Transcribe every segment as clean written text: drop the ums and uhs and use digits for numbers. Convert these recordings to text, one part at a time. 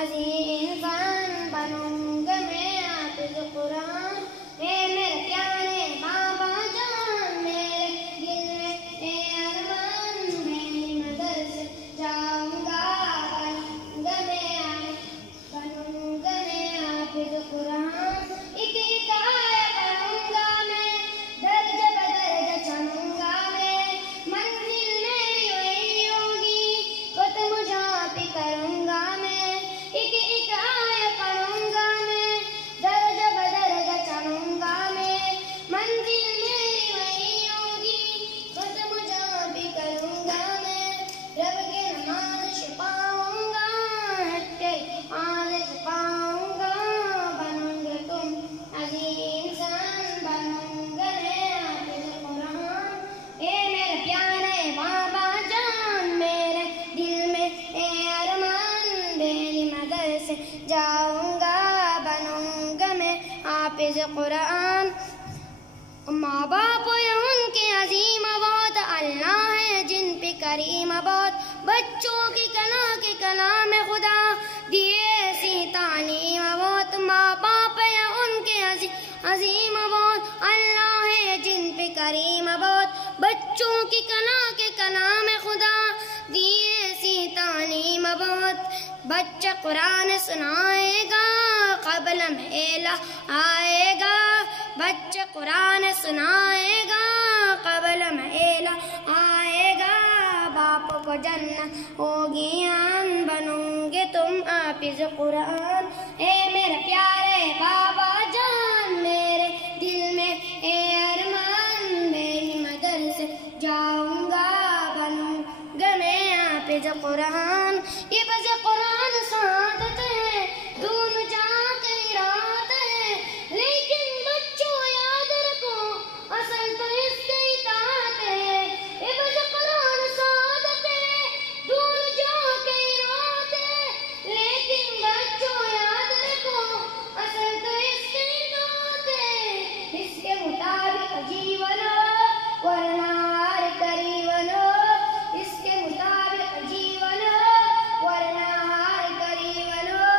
अजीम इंसान बनूंगा मैं हाफिज कुरान। ए मेरे प्यारे बाबा जान, मेरे दिल में ए अरमान, मेरी मदरसे जाऊंगा बनूंगा मैं हाफिज कुरान। एक एक आया पढ़ूंगा मैं, दर्ज बदर्ज चढ़ूंगा मैं, मंजिल मेरी वही होगी, खत्म जहाँ पे करूंगा मैं। एक एक आया पढ़ूंगा मैं, दर्ज बदर्ज चढ़ूंगा मैं, मंजिल मेरी वही होगी, खत्म जहाँ पे करूंगा मैं। रब के नमाज छुपाऊंगा, हटे आज छुपाऊंगा, बनूंगे तुम अजीम इंसान बनूंगा मैं हाफिज कुरान। ए मेरे प्यारे बाबा जान, मेरे दिल में ए अरमान, मेरी मदरसे जाऊंगा बनूंगा मैं हाफिज कुरान। माँ बाप या उनके अजीम बहुत, अल्लाह है जिन पे करीम बहुत, बच्चों की कला के कलाम खुदा दिए ऐसी तालीम बहुत। माँ बाप या उनके अजीम बहुत, अल्लाह है जिन पे करीम बहुत, बच्चों की कला के कलाम खुदा दिए ऐसी तालीम बहुत। बच्चा कुरान सुनाएगा क़ब्ल में एला आएगा, बच्चा कुरान सुनाएगा क़ब्ल में एला आएगा, बाप को जन्नत होगी आन, बनोगे तुम हाफिज कुरान। ए मेरे प्यारे बाबा जान, मेरे दिल में ए अरमान, मेरी मदरसे जाऊंगा बनूंगा मैं हाफिज कुरान। ये बस कुरान सादत है, दोनों जहां की रात है, लेकिन बच्चों याद रखो असल तो इसकी इताअत है। ये बस कुरान सादत है, दोनों जहां की रात है, लेकिन बच्चों याद रखो असल तो इसकी इताअत है। इसके मुताबिक जीवन हो वरना हार करीबन हो, इसके मुताबिक जीवन हो वरना हार करीबन हो,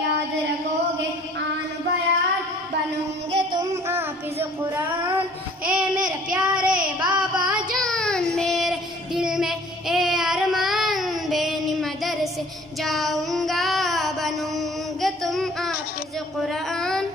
याद रखोगे आन बयान, बनोगे तुम हाफिज कुरान। ए मेरे प्यारे बाबा जान, मेरे दिल में ए अरमान, बेनी मदरसे जाऊंगा बनूंगा तुम हाफिज कुरान।